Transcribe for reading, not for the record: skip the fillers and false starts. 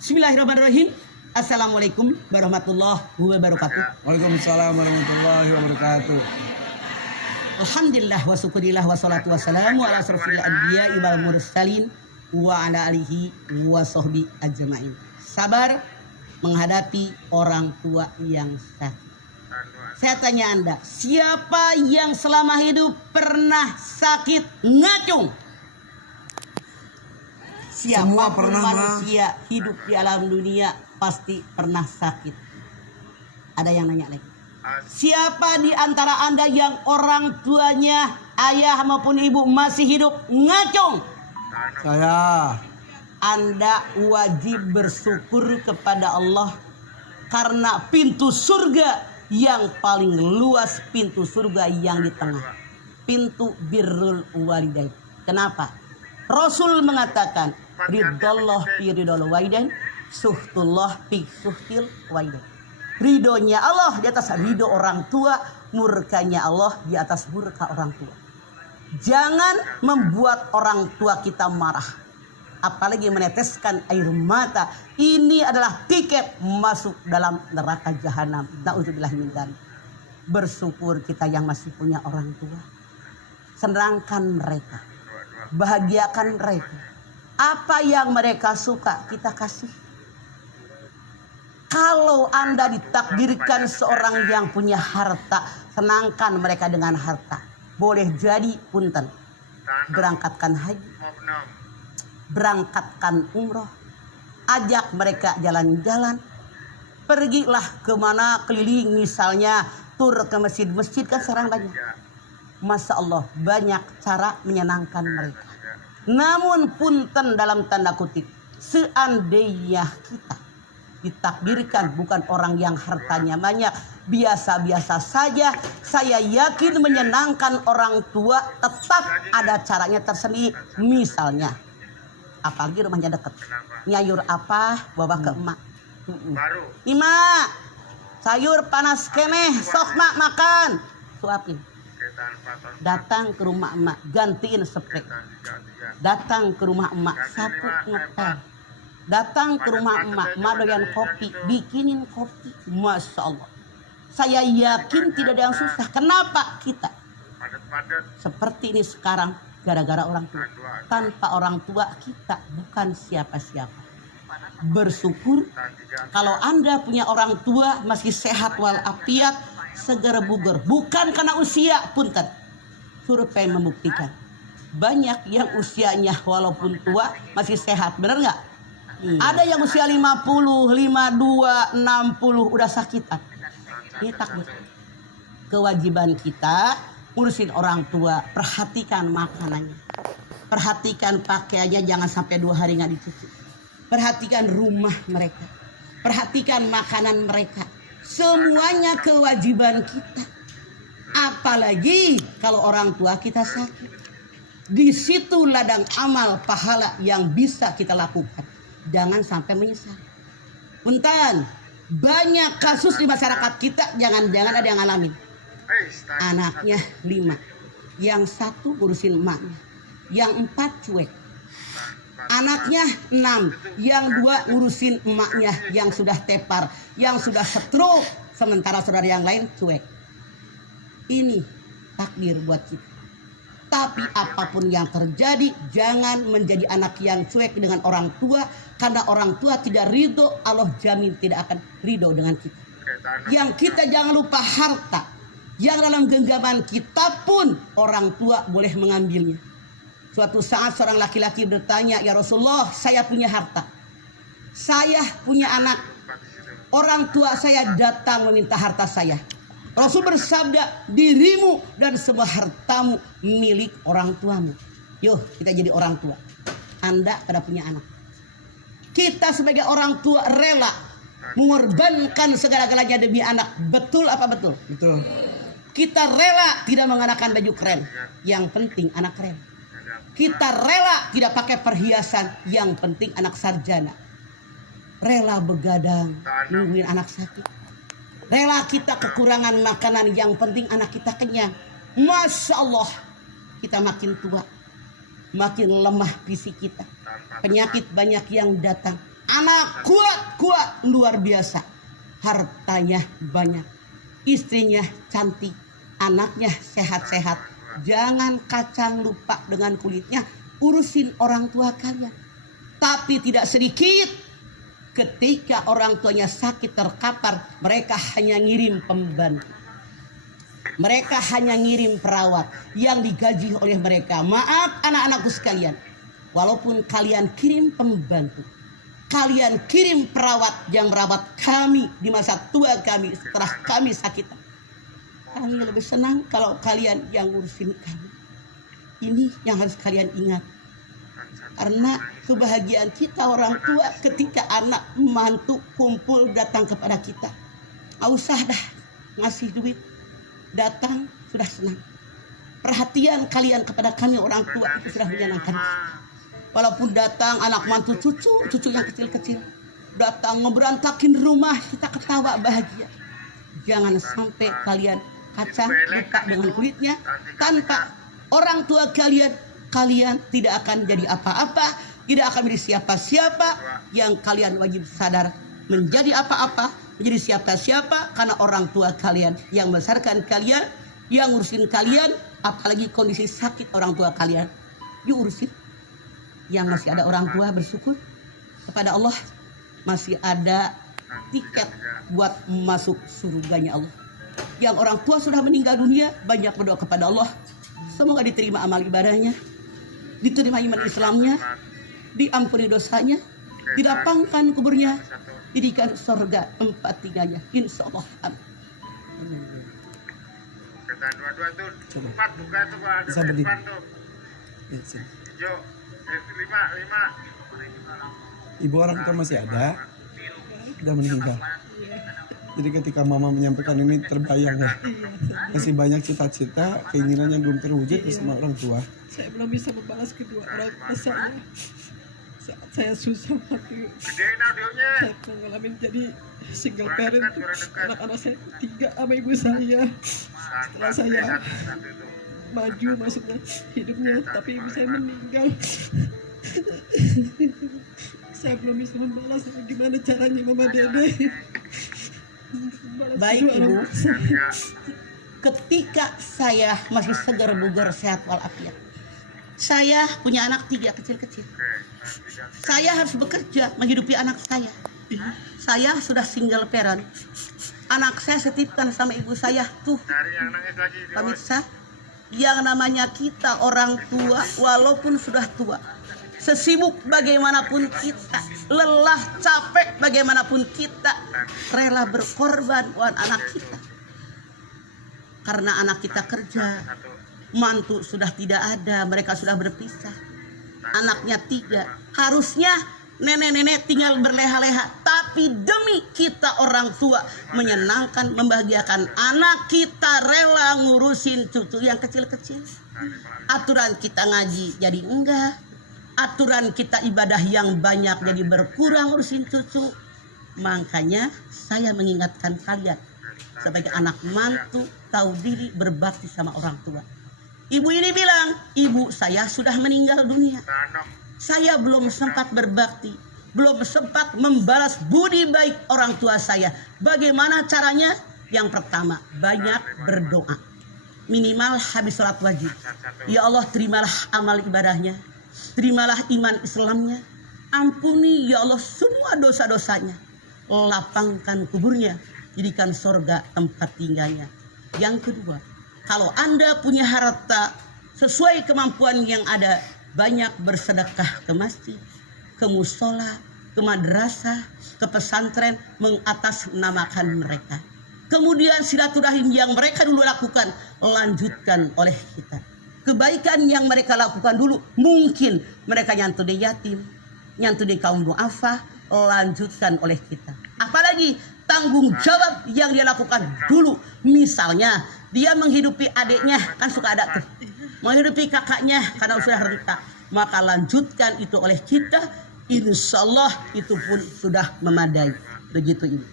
Bismillahirrahmanirrahim. Assalamualaikum warahmatullahi wabarakatuh. Waalaikumsalam warahmatullahi wabarakatuh. Alhamdulillah wa syukurillah wa salatu wassalamu ala asrofil anbiya wal mursalin wa ala alihi wa sahbi ajma'in. Sabar menghadapi orang tua yang sakit. Saya tanya Anda, siapa yang selama hidup pernah sakit ngacung? Siapa pernah, manusia hidup di alam dunia pasti pernah sakit. Ada yang nanya lagi. Siapa di antara Anda yang orang tuanya, ayah maupun ibu masih hidup ngacung? Saya. Anda wajib bersyukur kepada Allah karena pintu surga yang paling luas, pintu surga yang di tengah, pintu birrul walidain. Kenapa? Rasul mengatakan ridallah fi ridal walidain, suhtullah fi suhtil walidain. Ridhonya Allah di atas ridho orang tua, murkanya Allah di atas murka orang tua. Jangan membuat orang tua kita marah, apalagi meneteskan air mata. Ini adalah tiket masuk dalam neraka jahanam. Nauzubillah min dzalik. Bersyukur kita yang masih punya orang tua. Senangkan mereka, bahagiakan mereka. Apa yang mereka suka kita kasih. Kalau Anda ditakdirkan seorang yang punya harta, senangkan mereka dengan harta. Boleh jadi punten, berangkatkan haji, berangkatkan umroh, ajak mereka jalan-jalan, pergilah kemana keliling, misalnya tur ke masjid-masjid, kan sekarang banyak. Masya Allah, banyak cara menyenangkan mereka. Namun punten dalam tanda kutip, seandainya kita ditakdirkan bukan orang yang hartanya banyak, biasa-biasa saja, saya yakin menyenangkan orang tua tetap ada caranya tersendiri. Misalnya, apalagi rumahnya deket, nyayur apa bawa ke emak. Ima, sayur panas keneh, sok mak makan, suapin. Datang ke rumah emak, gantiin spray. Datang ke rumah emak, sapu ngepel. Datang ke rumah emak, doyan kopi, bikinin kopi. Masya Allah, saya yakin tidak ada yang susah. Kenapa kita seperti ini sekarang? Gara-gara orang tua. Tanpa orang tua kita bukan siapa-siapa. Bersyukur kalau Anda punya orang tua masih sehat walafiat, segar bugar. Bukan karena usia, punten. Survei membuktikan banyak yang usianya walaupun tua masih sehat. Benar nggak? Ada yang usia 50, 52, 60 udah sakitan. Ini takdir. Kewajiban kita urusin orang tua, perhatikan makanannya, perhatikan pakaiannya, jangan sampai 2 hari nggak dicuci. Perhatikan rumah mereka, perhatikan makanan mereka. Semuanya kewajiban kita. Apalagi kalau orang tua kita sakit. Di situ ladang amal pahala yang bisa kita lakukan. Jangan sampai menyesal. Punten, banyak kasus di masyarakat kita, jangan-jangan ada yang ngalamin. Anaknya 5, yang 1 urusin emaknya, yang 4 cuek. Anaknya 6, yang 2 ngurusin emaknya yang sudah tepar, yang sudah stroke, sementara saudara yang lain cuek. Ini takdir buat kita. Tapi apapun yang terjadi, jangan menjadi anak yang cuek dengan orang tua, karena orang tua tidak ridho, Allah jamin tidak akan ridho dengan kita. Yang kita jangan lupa harta, yang dalam genggaman kita pun orang tua boleh mengambilnya. Suatu saat seorang laki-laki bertanya, ya Rasulullah, saya punya harta, saya punya anak, orang tua saya datang meminta harta saya. Rasul bersabda, dirimu dan semua hartamu milik orang tuamu. Yuk kita jadi orang tua. Anda pada punya anak. Kita sebagai orang tua rela mengorbankan segala-galanya demi anak. Betul apa betul? Betul. Kita rela tidak mengenakan baju keren, yang penting anak keren. Kita rela tidak pakai perhiasan, yang penting anak sarjana. Rela begadang nungguin anak sakit. Rela kita kekurangan makanan, yang penting anak kita kenyang. Masya Allah, kita makin tua, makin lemah fisik kita. Penyakit banyak yang datang. Anak kuat luar biasa. Hartanya banyak. Istrinya cantik. Anaknya sehat-sehat. Jangan kacang lupa dengan kulitnya. Urusin orang tua kalian. Tapi tidak sedikit. Ketika orang tuanya sakit terkapar. Mereka hanya ngirim pembantu. Mereka hanya ngirim perawat yang digaji oleh mereka. Maaf anak-anakku sekalian. Walaupun kalian kirim pembantu. Kalian kirim perawat yang merawat kami di masa tua kami setelah kami sakit. Kami lebih senang kalau kalian yang ngurusin kami. Ini yang harus kalian ingat. Karena kebahagiaan kita orang tua ketika anak mantu kumpul datang kepada kita. Nggak usah dah ngasih duit. Datang sudah senang. Perhatian kalian kepada kami orang tua itu sudah menyenangkan. Walaupun datang anak mantu cucu yang kecil-kecil. Datang ngeberantakin rumah, kita ketawa bahagia. Jangan sampai kalian kacang lupa dengan kulitnya. Tanpa orang tua kalian, kalian tidak akan jadi apa-apa. Tidak akan menjadi siapa-siapa. Yang kalian wajib sadar menjadi apa-apa, menjadi siapa-siapa. Karena orang tua kalian yang membesarkan kalian, yang ngurusin kalian. Apalagi kondisi sakit orang tua kalian, diurusin. Yang masih ada orang tua bersyukur kepada Allah, masih ada tiket buat masuk surganya Allah. Yang orang tua sudah meninggal dunia, banyak berdoa kepada Allah, semoga diterima amal ibadahnya, diterima iman Islamnya, diampuni dosanya, dilapangkan kuburnya, diberikan surga tempat tinggalnya, insya Allah. Bisa berdiri. Ibu orang tua masih ada, sudah meninggal. Jadi ketika mama menyampaikan ini terbayang ya, masih banyak cita-cita, keinginan yang belum terwujud bersama orang tua. Saya belum bisa membalas kedua orang tua saya. Saat saya susah waktu saya mengalami jadi single parent tuh. Anak-anak saya 3 sama ibu saya. Setelah saya maju maksudnya hidupnya, tapi ibu saya meninggal. Saya belum bisa membalas. Gimana caranya Mama Dede? Baik Ibu, ketika saya masih segar bugar sehat walafiat, saya punya anak 3 kecil-kecil. Saya harus bekerja menghidupi anak saya. Saya sudah single parent. Anak saya setipkan sama ibu saya tuh. Pemirsa, yang namanya kita orang tua walaupun sudah tua, sesibuk bagaimanapun kita, lelah capek bagaimanapun kita, rela berkorban buat anak kita. Karena anak kita kerja, mantu sudah tidak ada, mereka sudah berpisah. Anaknya 3, harusnya nenek-nenek tinggal berleha-leha, tapi demi kita orang tua menyenangkan, membahagiakan anak kita, rela ngurusin cucu yang kecil-kecil. Aturan kita ngaji jadi enggak, aturan kita ibadah yang banyak jadi berkurang ngurusin cucu. Makanya saya mengingatkan kalian sebagai anak mantu, tahu diri, berbakti sama orang tua. Ibu ini bilang, ibu saya sudah meninggal dunia. Saya belum sempat berbakti, belum sempat membalas budi baik orang tua saya. Bagaimana caranya? Yang pertama, banyak berdoa. Minimal habis sholat wajib. Ya Allah, terimalah amal ibadahnya. Terimalah iman Islamnya. Ampuni ya Allah semua dosa-dosanya. Lapangkan kuburnya. Jadikan surga tempat tinggalnya. Yang kedua, kalau Anda punya harta sesuai kemampuan yang ada, banyak bersedekah ke masjid, ke musola, ke madrasah, ke pesantren, mengatasnamakan mereka. Kemudian silaturahim yang mereka dulu lakukan, lanjutkan oleh kita. Kebaikan yang mereka lakukan dulu, mungkin mereka nyantuni yatim, nyantuni kaum du'afa, lanjutkan oleh kita. Apalagi tanggung jawab yang dia lakukan dulu. Misalnya dia menghidupi adiknya, kan suka ada tuh, menghidupi kakaknya karena sudah renta, maka lanjutkan itu oleh kita. Insya Allah itu pun sudah memadai. Begitu ini.